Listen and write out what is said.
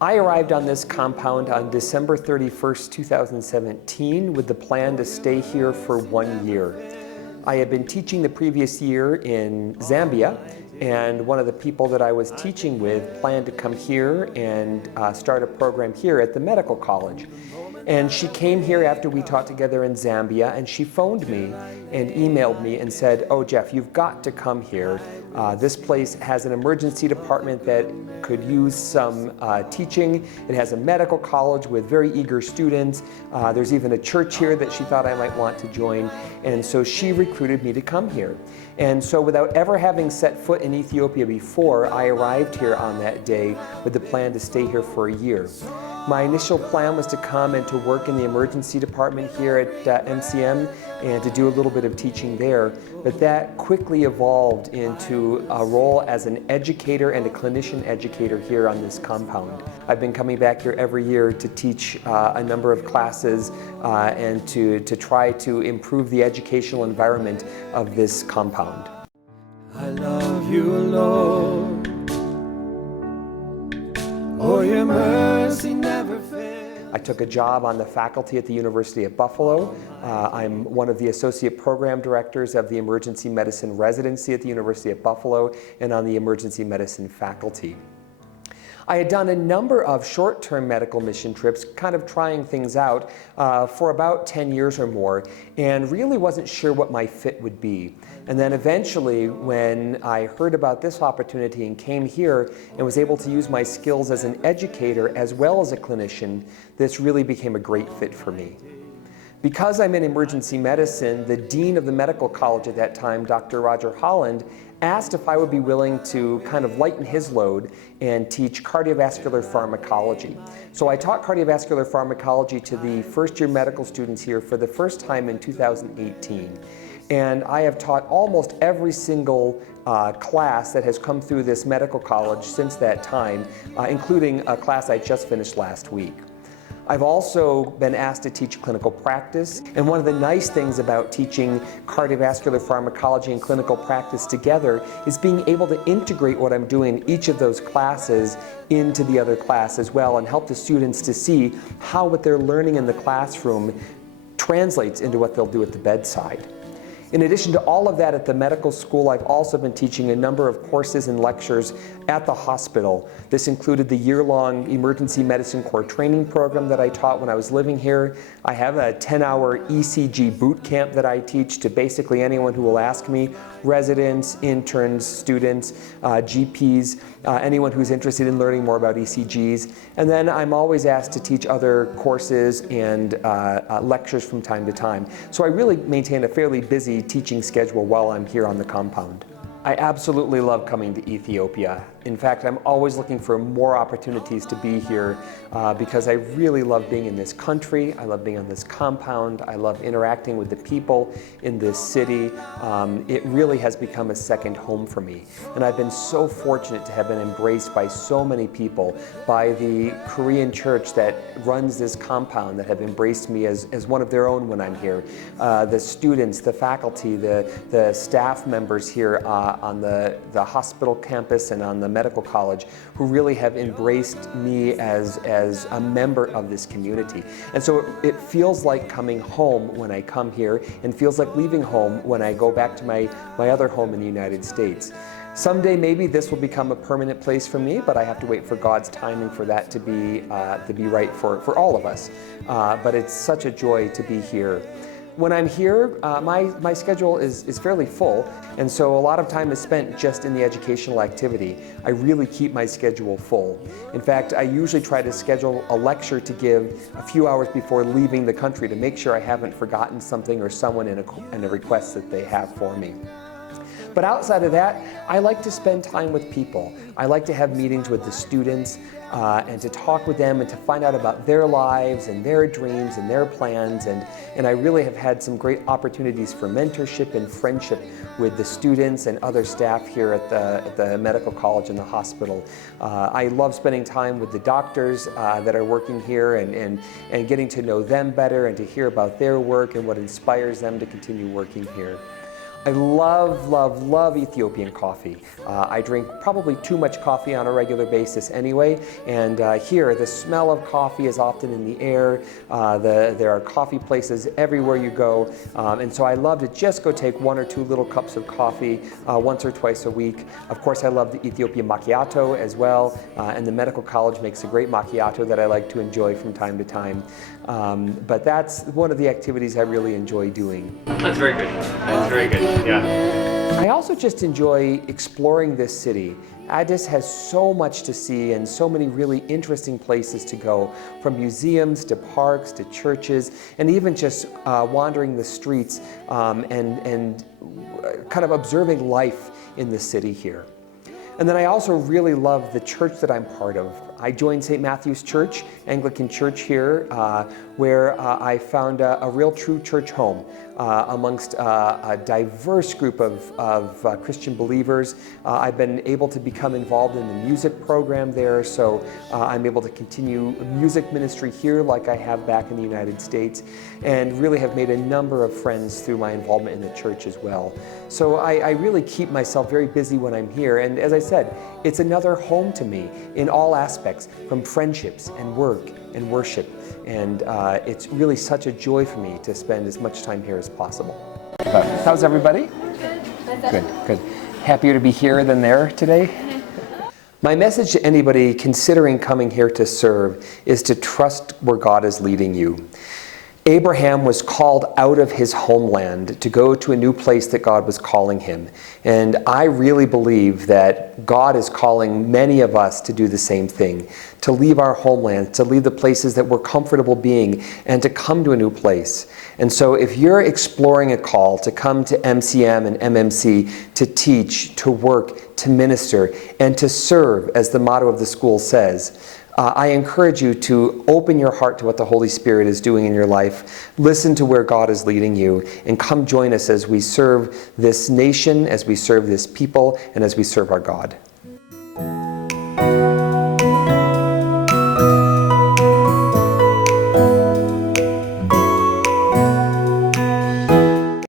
I arrived on this compound on December 31st, 2017 with the plan to stay here for 1 year. I had been teaching the previous year in Zambia, and one of the people that I was teaching with planned to come here and start a program here at the medical college. And she came here after we taught together in Zambia, and she phoned me and emailed me and said, "Oh Jeff, you've got to come here. This place has an emergency department that could use some teaching. It has a medical college with very eager students. There's even a church here that she thought I might want to join." And so she recruited me to come here. And so without ever having set foot in Ethiopia before, I arrived here on that day with the plan to stay here for a year. My initial plan was to come and to work in the emergency department here at MCM and to do a little bit of teaching there, but that quickly evolved into a role as an educator and a clinician educator here on this compound. I've been coming back here every year to teach a number of classes and to try to improve the educational environment of this compound. I love you, Lord. Oh, your mercy never fails. I took a job on the faculty at the University of Buffalo. I'm one of the associate program directors of the emergency medicine residency at the University of Buffalo and on the emergency medicine faculty. I had done a number of short-term medical mission trips, kind of trying things out for about 10 years or more, and really wasn't sure what my fit would be. And then eventually, when I heard about this opportunity and came here and was able to use my skills as an educator as well as a clinician, this really became a great fit for me. Because I'm in emergency medicine, the dean of the medical college at that time, Dr. Roger Holland, asked if I would be willing to kind of lighten his load and teach cardiovascular pharmacology. So I taught cardiovascular pharmacology to the first-year medical students here for the first time in 2018. And I have taught almost every single class that has come through this medical college since that time, including a class I just finished last week. I've also been asked to teach clinical practice, and one of the nice things about teaching cardiovascular pharmacology and clinical practice together is being able to integrate what I'm doing in each of those classes into the other class as well and help the students to see how what they're learning in the classroom translates into what they'll do at the bedside. In addition to all of that at the medical school, I've also been teaching a number of courses and lectures at the hospital. This included the year-long emergency medicine core training program that I taught when I was living here. I have a 10-hour ECG boot camp that I teach to basically anyone who will ask me, residents, interns, students, GPs, anyone who's interested in learning more about ECGs. And then I'm always asked to teach other courses and lectures from time to time. So I really maintain a fairly busy teaching schedule while I'm here on the compound. I absolutely love coming to Ethiopia. In fact, I'm always looking for more opportunities to be here because I really love being in this country. I love being on this compound. I love interacting with the people in this city. It really has become a second home for me. And I've been so fortunate to have been embraced by so many people, by the Korean church that runs this compound that have embraced me as one of their own when I'm here. The students, the faculty, the staff members here on the hospital campus and on the medical college who really have embraced me as a member of this community. And so it feels like coming home when I come here and feels like leaving home when I go back to my other home in the United States. Someday maybe this will become a permanent place for me, but I have to wait for God's timing for that to be right for all of us. But it's such a joy to be here. When I'm here, my schedule is fairly full, and so a lot of time is spent just in the educational activity. I really keep my schedule full. In fact, I usually try to schedule a lecture to give a few hours before leaving the country to make sure I haven't forgotten something or someone in a request that they have for me. But outside of that, I like to spend time with people. I like to have meetings with the students and to talk with them and to find out about their lives and their dreams and their plans. And I really have had some great opportunities for mentorship and friendship with the students and other staff here at the medical college and the hospital. I love spending time with the doctors that are working here and getting to know them better and to hear about their work and what inspires them to continue working here. I love, love, love Ethiopian coffee. I drink probably too much coffee on a regular basis anyway, and here the smell of coffee is often in the air. There are coffee places everywhere you go, and so I love to just go take 1 or 2 little cups of coffee once or twice a week. Of course, I love the Ethiopian macchiato as well, and the medical college makes a great macchiato that I like to enjoy from time to time. But that's one of the activities I really enjoy doing. That's very good. That's very good. Yeah. I also just enjoy exploring this city. Addis has so much to see and so many really interesting places to go, from museums to parks to churches, and even just wandering the streets and kind of observing life in the city here. And then I also really love the church that I'm part of. I joined St. Matthew's Church, Anglican Church here, where I found a real true church home amongst a diverse group of Christian believers. I've been able to become involved in the music program there, so I'm able to continue music ministry here like I have back in the United States, and really have made a number of friends through my involvement in the church as well. So I really keep myself very busy when I'm here, and as I said, it's another home to me in all aspects, from friendships and work and worship, and it's really such a joy for me to spend as much time here as possible. How's everybody? Good, good. Happier to be here than there today? My message to anybody considering coming here to serve is to trust where God is leading you. Abraham was called out of his homeland to go to a new place that God was calling him. And I really believe that God is calling many of us to do the same thing, to leave our homeland, to leave the places that we're comfortable being, and to come to a new place. And so if you're exploring a call to come to MCM and MMC to teach, to work, to minister, and to serve, as the motto of the school says, I encourage you to open your heart to what the Holy Spirit is doing in your life. Listen to where God is leading you, and come join us as we serve this nation, as we serve this people, and as we serve our God.